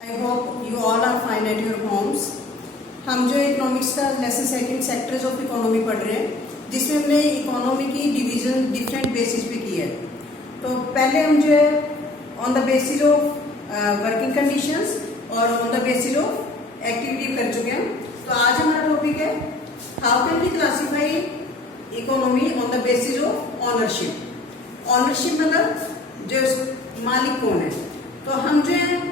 I hope you all are fine at your homes. हम जो economics का lesson second sectors of economy पढ़ रहे हैं, जिसमें हमने इकोनॉमी की डिवीजन डिफरेंट बेसिस पे की है। तो पहले हम जो है on the basis of working conditions और on the basis of activity कर चुके हैं। तो आज हमारा टॉपिक है how can we classify economy on the basis of ownership. Ownership मतलब जो मालिक कौन है। तो हम जो है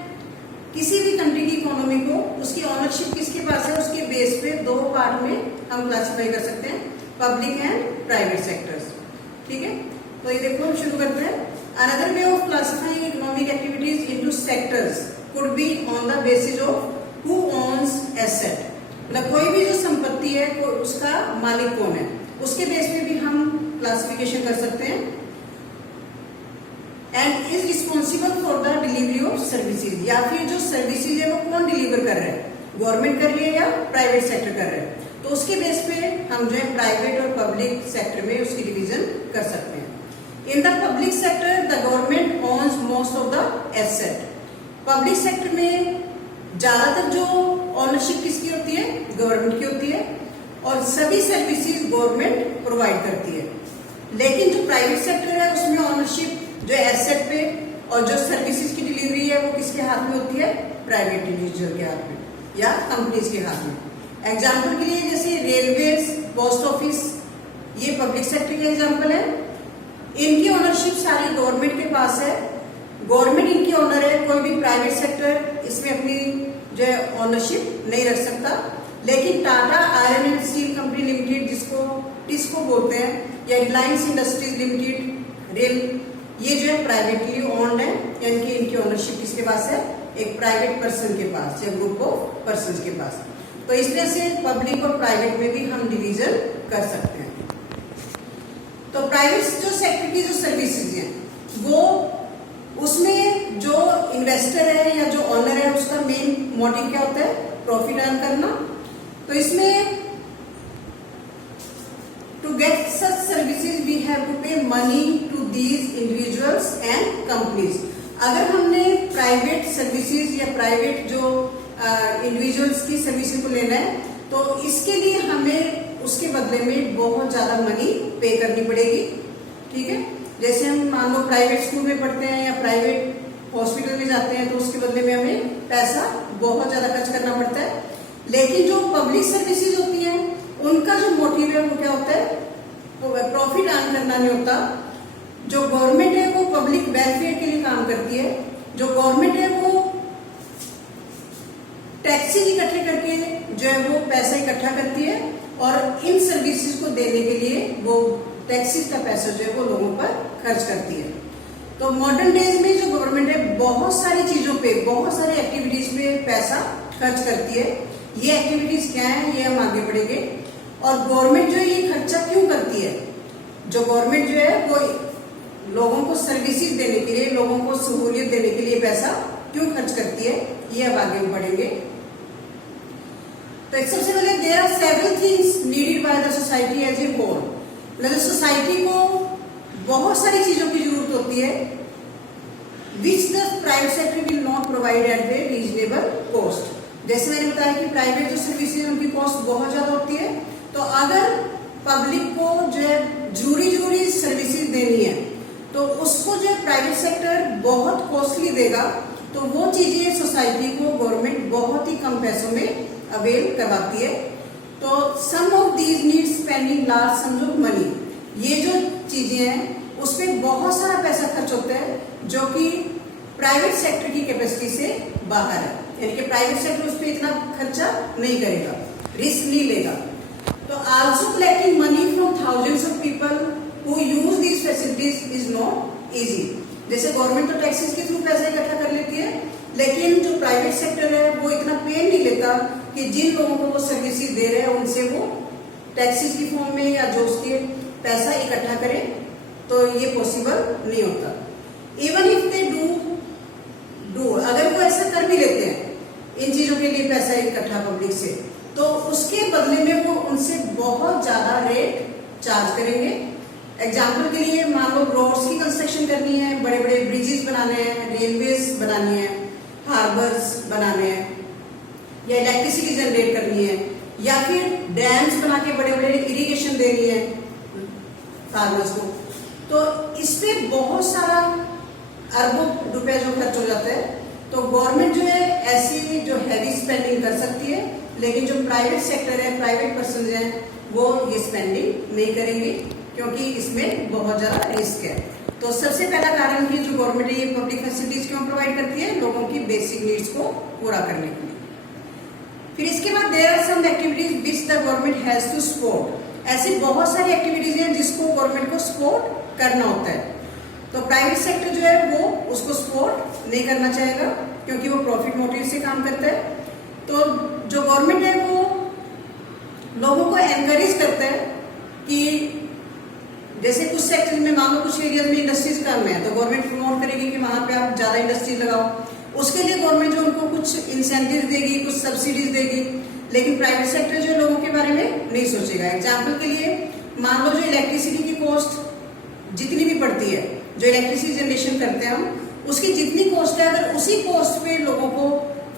किसी भी कंट्री की इकोनॉमी को उसकी ऑनरशिप किसके पास है, उसके बेस पे दो पार्ट में हम क्लासिफाई कर सकते हैं, पब्लिक एंड प्राइवेट सेक्टर्स। ठीक है, तो ये देखो हम शुरू करते हैं। Another way of classifying economic activities into sectors could be on the basis of who owns asset. मतलब कोई भी जो संपत्ति है उसका मालिक कौन है, उसके बेस पे भी हम क्लासिफिकेशन कर सकते हैं। And is responsible for the delivery of services, या फिर जो सर्विसेज है वो कौन डिलीवर कर रहा है, गवर्नमेंट कर रही है या प्राइवेट सेक्टर कर रहा है। तो उसके बेस पे हम जो है प्राइवेट और पब्लिक सेक्टर में उसकी डिवीजन कर सकते हैं। In the public sector the government owns most of the asset. Public sector में ज्यादातर जो ऑनरशिप किसकी होती है, गवर्नमेंट की होती है, और सभी सर्विसेज गवर्नमेंट प्रोवाइड करती है। लेकिन जो प्राइवेट सेक्टर है उसमें ऑनरशिप जो एसेट पे और जो सर्विसेज की डिलीवरी है वो किसके हाथ में होती है, प्राइवेट इंडिविजुअल के हाथ में या कंपनीज के हाथ में। एग्जांपल के लिए जैसे रेलवेज, पोस्ट ऑफिस, ये पब्लिक सेक्टर के एग्जांपल है। इनकी ओनरशिप सारी गवर्नमेंट के पास है, गवर्नमेंट इनकी ओनर है। कोई भी प्राइवेट सेक्टर इसमें अपनी जो है ओनरशिप नहीं रख सकता। लेकिन Tata iron and steel company limited, जिसको टिस्को बोलते हैं, या रिलायंस इंडस्ट्रीज लिमिटेड रेल, ये जो है प्राइवेटली ओन्ड है, यानी कि इनकी ओनरशिप किसके पास है, एक प्राइवेट पर्सन के पास या ग्रुप ऑफ पर्सन के पास। तो इस तरह से पब्लिक और प्राइवेट में भी हम डिवीजन कर सकते हैं। तो प्राइवेट जो सेक्टर की जो सर्विसेज हैं वो, उसमें जो इन्वेस्टर है या जो ओनर है उसका मेन मोटिव क्या होता है, प्रॉफिट अर्न करना। तो इसमें to get such services we have to pay money to these individuals and companies। अगर हमने प्राइवेट सर्विसेज या प्राइवेट जो इंडिविजुअल्स की सर्विसेज को लेना है तो इसके लिए हमें उसके बदले में बहुत ज्यादा मनी पे करनी पड़ेगी। ठीक है, जैसे हम मान लो प्राइवेट स्कूल में पढ़ते हैं या प्राइवेट हॉस्पिटल में जाते हैं तो उसके बदले में हमें पैसा बहुत ज्यादा खर्च करना पड़ता है। लेकिन जो पब्लिक सर्विसेज होती है उनका जो मोटिव है वो क्या होता है, प्रॉफिट अर्न करना नहीं होता। जो गवर्नमेंट है वो पब्लिक वेलफेयर के लिए काम करती है। जो गवर्नमेंट है वो टैक्सेस इकट्ठे करके जो है वो पैसा इकट्ठा करती है और इन सर्विसेज को देने के लिए वो टैक्सेस का पैसा जो है वो लोगों पर खर्च करती है। तो मॉडर्न डेज में जो गवर्नमेंट है बहुत सारी चीजों पे, बहुत सारी एक्टिविटीज पे पैसा खर्च करती है। ये एक्टिविटीज क्या है ये हम आगे बढ़ेंगे। और गवर्नमेंट जो है ये खर्चा क्यों करती है, जो गवर्नमेंट जो है वो लोगों को सर्विसेज देने के लिए, लोगों को सहूलियत देने के लिए पैसा क्यों खर्च करती है, ये अब आगे बढ़ेंगे। तो सबसे पहले there are several things needed by the society as a whole. मतलब सोसाइटी को बहुत सारी चीजों की जरूरत होती है which the private sector will not provide at the reasonable cost. जैसे मैंने बताया कि प्राइवेट जो सर्विसेज है उनकी कॉस्ट बहुत ज्यादा होती है। तो अगर पब्लिक को जो है जरूरी सर्विसेज देनी है तो उसको जो है प्राइवेट सेक्टर बहुत कॉस्टली देगा। तो वो चीजें सोसाइटी को गवर्नमेंट बहुत ही कम पैसों में अवेल करवाती है। तो some of these need spending large sums of money. ये जो चीजें हैं उसमें बहुत सारा पैसा खर्च होता है जो कि प्राइवेट सेक्टर की कैपेसिटी से बाहर है, यानी कि प्राइवेट सेक्टर उस पर इतना खर्चा नहीं करेगा, रिस्क नहीं लेगा। तो also collecting money from thousands of people who use these facilities is not easy. जैसे गवर्नमेंट तो टैक्सेस के थ्रू पैसा इकट्ठा कर लेती है, लेकिन जो प्राइवेट सेक्टर है वो इतना पेन नहीं लेता कि जिन लोगों को वो सर्विसेज दे रहे हैं उनसे वो टैक्सेस की फॉर्म में या जो उसके पैसा इकट्ठा करे, तो ये पॉसिबल नहीं होता। इवन इफ दे डू अगर वो ऐसा कर भी लेते हैं इन चीजों के लिए पैसा इकट्ठा पब्लिक से, तो उसके बदले में वो उनसे बहुत ज्यादा रेट चार्ज करेंगे। एग्जाम्पल के लिए मान लो रोड्स की कंस्ट्रक्शन करनी है, बड़े बड़े ब्रिजेस बनाने हैं, रेलवेज बनानी है, हार्बर्स बनाने हैं या इलेक्ट्रिसिटी जनरेट करनी है या फिर डैम्स बना के बड़े बड़े इरिगेशन देनी है फार्मर्स को, तो इस पे बहुत सारा अरबों रुपए जो खर्च हो जाता है। तो गवर्नमेंट जो है ऐसी जो हैवी स्पेंडिंग कर सकती है, लेकिन जो प्राइवेट सेक्टर है, प्राइवेट पर्सन हैं, वो ये स्पेंडिंग नहीं करेंगे क्योंकि इसमें बहुत ज्यादा रिस्क है। तो सबसे पहला कारण कि जो गवर्नमेंट है ये पब्लिक फैसिलिटीज क्यों प्रोवाइड करती है, लोगों की बेसिक नीड्स को पूरा करने के लिए। फिर इसके बाद there are some activities which the government has to support. ऐसी बहुत सारी एक्टिविटीज हैं जिसको गवर्नमेंट को सपोर्ट करना होता है। तो प्राइवेट सेक्टर जो है वो उसको सपोर्ट नहीं करना चाहेगा क्योंकि वो प्रॉफिट मोटिव से काम करता है। तो जो गवर्नमेंट है वो लोगों को एनकरेज करता है कि जैसे कुछ सेक्टर में मान लो कुछ एरियाज में इंडस्ट्रीज कम है तो गवर्नमेंट प्रमोट करेगी कि वहां पे आप ज्यादा इंडस्ट्री लगाओ, उसके लिए गवर्नमेंट जो उनको कुछ इंसेंटिव देगी, कुछ सब्सिडीज देगी। लेकिन प्राइवेट सेक्टर जो लोगों के बारे में नहीं सोचेगा। एग्जाम्पल के लिए मान लो जो इलेक्ट्रिसिटी की कॉस्ट जितनी भी पड़ती है, जो इलेक्ट्रिसिटी जनरेशन करते हैं हम, उसकी जितनी कॉस्ट है अगर उसी कॉस्ट पे लोगों को,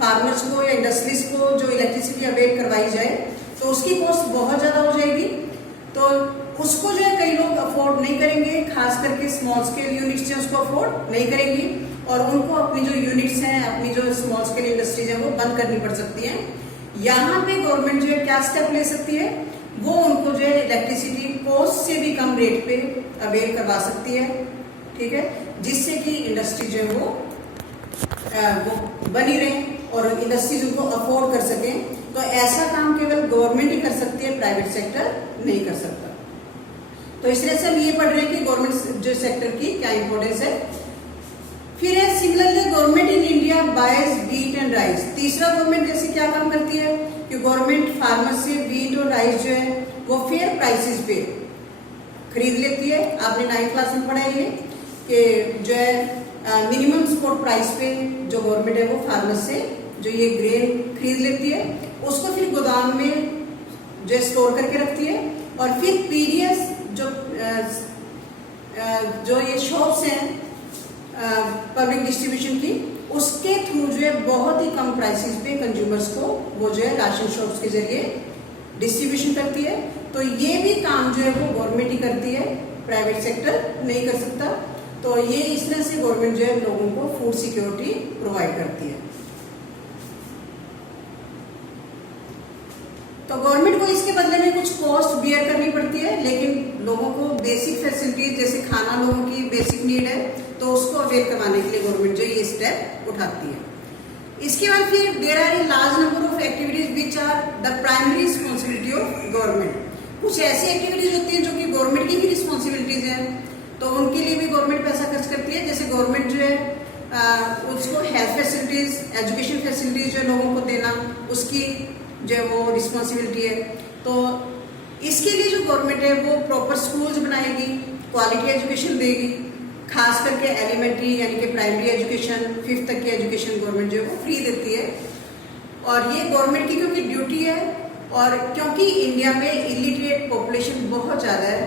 फार्मर्स को या इंडस्ट्रीज को जो इलेक्ट्रिसिटी अवेल करवाई जाए तो उसकी कॉस्ट बहुत ज्यादा हो जाएगी। तो उसको जो है कई लोग अफोर्ड नहीं करेंगे, खास करके स्मॉल स्केल यूनिट्स हैं उसको अफोर्ड नहीं करेंगी और उनको अपनी जो यूनिट्स हैं, अपनी जो स्मॉल स्केल इंडस्ट्रीज है वो बंद करनी पड़ सकती है। यहाँ पे गवर्नमेंट जो है क्या स्टेप ले सकती है, वो उनको जो है इलेक्ट्रिसिटी कॉस्ट से भी कम रेट पे अवेल करवा सकती है, ठीक है, जिससे कि इंडस्ट्री जो है वो बनी रहे और इंडस्ट्रीज उनको अफोर्ड कर सके। तो ऐसा काम केवल गवर्नमेंट ही कर सकती है, प्राइवेट सेक्टर नहीं कर सकता। तो इस तरह से हम ये पढ़ रहे हैं कि गवर्नमेंट जो सेक्टर की क्या इंपॉर्टेंस है। फिर है similarly government in India boys wheat and rice. तीसरा गवर्नमेंट जैसे क्या काम करती है कि गवर्नमेंट फार्मर से व्हीट और राइस जो है वो फेयर प्राइसेस पे खरीद लेती है। आपने 9th क्लास में पढ़ा है कि जो है मिनिमम सपोर्ट प्राइस पे जो गवर्नमेंट है वो फार्मर से जो ये ग्रेन खरीद लेती है, उसको फिर गोदाम में जो स्टोर करके रखती है और फिर पीडीएस जो ये शॉप्स हैं पब्लिक डिस्ट्रीब्यूशन की, उसके थ्रू जो है बहुत ही कम प्राइसेस पे कंज्यूमर्स को वो जो है राशन शॉप्स के जरिए डिस्ट्रीब्यूशन करती है। तो ये भी काम जो है वो गवर्नमेंट ही करती है, प्राइवेट सेक्टर नहीं कर सकता। तो ये इस तरह से गवर्नमेंट जो है लोगों को फूड सिक्योरिटी प्रोवाइड करती है। तो गवर्नमेंट को इसके बदले में कुछ कॉस्ट बियर करनी पड़ती है, लेकिन लोगों को बेसिक फैसिलिटीज जैसे खाना लोगों की बेसिक नीड है तो उसको अवेल करवाने के लिए गवर्नमेंट जो ये स्टेप उठाती है। इसके बाद फिर there are a large number of activities which are the primary responsibility of government. कुछ ऐसी एक्टिविटीज होती हैं जो कि गवर्नमेंट की भी रिस्पॉन्सिबिलिटीज है, तो उनके लिए भी गवर्नमेंट पैसा खर्च करती है। जैसे गवर्नमेंट जो है उसको हेल्थ फैसिलिटीज, एजुकेशन फैसिलिटीज जो लोगों को देना, उसकी जो है वो रिस्पॉन्सिबिलिटी है। तो इसके लिए जो गवर्नमेंट है वो प्रॉपर स्कूल्स बनाएगी, क्वालिटी एजुकेशन देगी, खास करके एलिमेंट्री यानी कि प्राइमरी एजुकेशन 5th तक की एजुकेशन गवर्नमेंट जो है वो फ्री देती है। और ये गवर्नमेंट की क्योंकि ड्यूटी है और क्योंकि इंडिया में इलिटरेट पॉपुलेशन बहुत ज़्यादा है,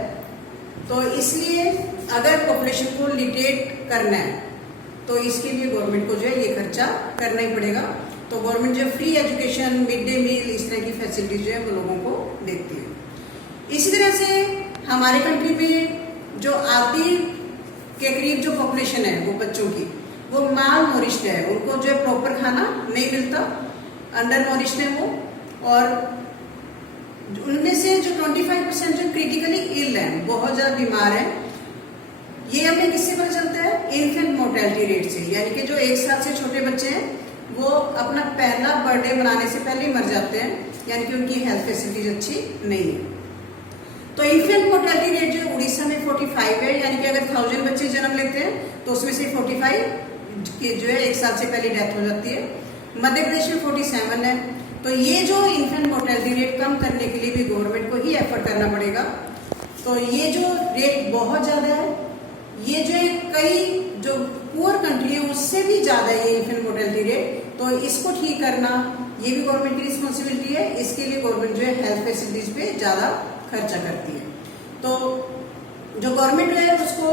तो इसलिए अगर पॉपुलेशन को लिटरेट करना है तो इसके लिए गवर्नमेंट को जो है ये खर्चा करना ही पड़ेगा। तो गवर्नमेंट जो free education, mid day meal, इस तरह की फैसिलिटीज जो है वो लोगों को देती है। इसी तरह से हमारे कंट्री में जो आधी के करीब जो पॉपुलेशन है वो बच्चों की, वो माल नोरिश्ड है, उनको जो है प्रॉपर खाना नहीं मिलता, अंडर नोरिश्ड है वो। और उनमें से जो 25% जो क्रिटिकली इल है, बहुत ज्यादा बीमार है। ये हमें किससे पता चलता है? इन्फेंट मोर्टेलिटी रेट से, यानी कि जो 1 साल से छोटे बच्चे हैं वो अपना पहला बर्थडे मनाने से पहले ही मर जाते हैं, यानी कि उनकी हेल्थ फैसिलिटीज अच्छी नहीं है। तो इन्फेंट मोर्टेलिटी रेट जो उड़ीसा में 45 है, यानी कि अगर 1000 बच्चे जन्म लेते हैं तो उसमें से 45 की जो है 1 साल से पहले डेथ हो जाती है। मध्य प्रदेश में 47 है। तो ये जो इन्फेंट मोर्टेलिटी रेट कम करने के लिए भी गवर्नमेंट को ही एफर्ट करना पड़ेगा। तो ये जो रेट बहुत ज्यादा है, ये जो कई जो पुअर कंट्री है उससे भी ज्यादा है ये इन्फेंट मोर्टेलिटी रेट। तो इसको ठीक करना ये भी गवर्नमेंट की रिस्पॉन्सिबिलिटी है। इसके लिए गवर्नमेंट जो है हेल्थ फैसिलिटीज पे ज्यादा खर्चा करती है। तो जो गवर्नमेंट है उसको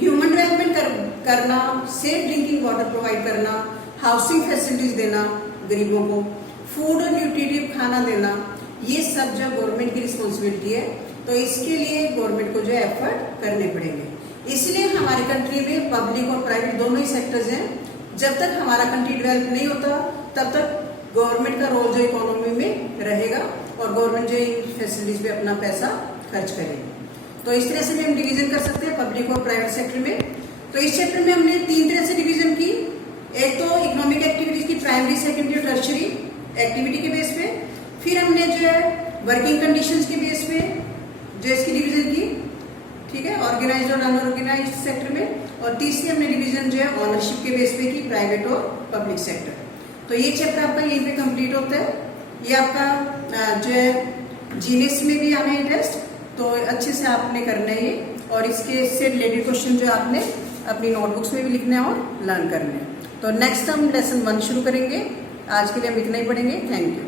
ह्यूमन डेवलपमेंट करना, सेफ ड्रिंकिंग वाटर प्रोवाइड करना, हाउसिंग फैसिलिटीज देना गरीबों को, फूड और न्यूट्रिटिव खाना देना, ये सब जो गवर्नमेंट की रिस्पॉन्सिबिलिटी है। तो इसके लिए गवर्नमेंट को जो है एफर्ट करने पड़ेंगे। इसलिए हमारी कंट्री में पब्लिक और प्राइवेट दोनों ही सेक्टर्स हैं। जब तक हमारा कंट्री डेवलप नहीं होता तब तक गवर्नमेंट का रोल जो इकोनॉमी में रहेगा और गवर्नमेंट जो इन फैसिलिटीज पे अपना पैसा खर्च करेगी। तो इस तरह से भी हम डिवीजन कर सकते हैं पब्लिक और प्राइवेट सेक्टर में। तो इस चैप्टर में हमने 3 तरह से डिवीजन की। एक तो इकोनॉमिक एक्टिविटीज की प्राइमरी, सेकेंडरी और टर्शरी एक्टिविटी के बेस पे, फिर हमने जो है वर्किंग कंडीशंस के बेस पे जो इसकी डिवीजन की, ठीक है, ऑर्गेनाइज्ड और अनऑर्गेनाइज्ड सेक्टर में। और तीसरी हमने डिवीजन जो है ऑनरशिप के बेस पे की, प्राइवेट और पब्लिक सेक्टर। तो ये चैप्टर आपका यहीं पे कंप्लीट होता है। ये आपका जो है जीएस में भी आना है टेस्ट, तो अच्छे से आपने करना है ये। और इसके से रिलेटेड क्वेश्चन जो आपने अपनी नोटबुक्स में भी लिखना है और लर्न करना है। तो नेक्स्ट हम लेसन 1 शुरू करेंगे। आज के लिए हम इतना ही पढ़ेंगे। Thank you.